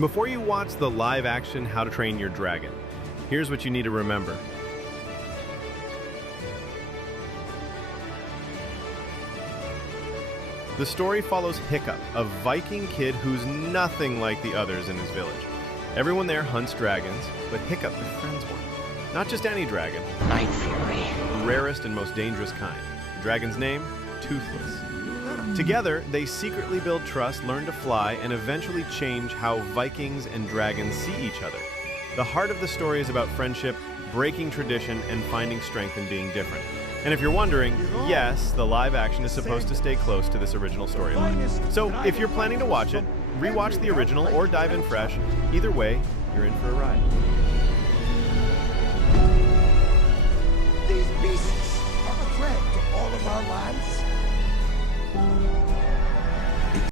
Before you watch the live-action How to Train Your Dragon, here's what you need to remember. The story follows Hiccup, a Viking kid who's nothing like the others in his village. Everyone there hunts dragons, but Hiccup befriends one. Not just any dragon. Night Fury. The rarest and most dangerous kind. The dragon's name? Toothless. Together, they secretly build trust, learn to fly, and eventually change how Vikings and dragons see each other. The heart of the story is about friendship, breaking tradition, and finding strength in being different. And if you're wondering, yes, the live action is supposed to stay close to this original storyline. So if you're planning to watch it, rewatch the original or dive in fresh. Either way, you're in for a ride. These beasts are a threat to all of our lands.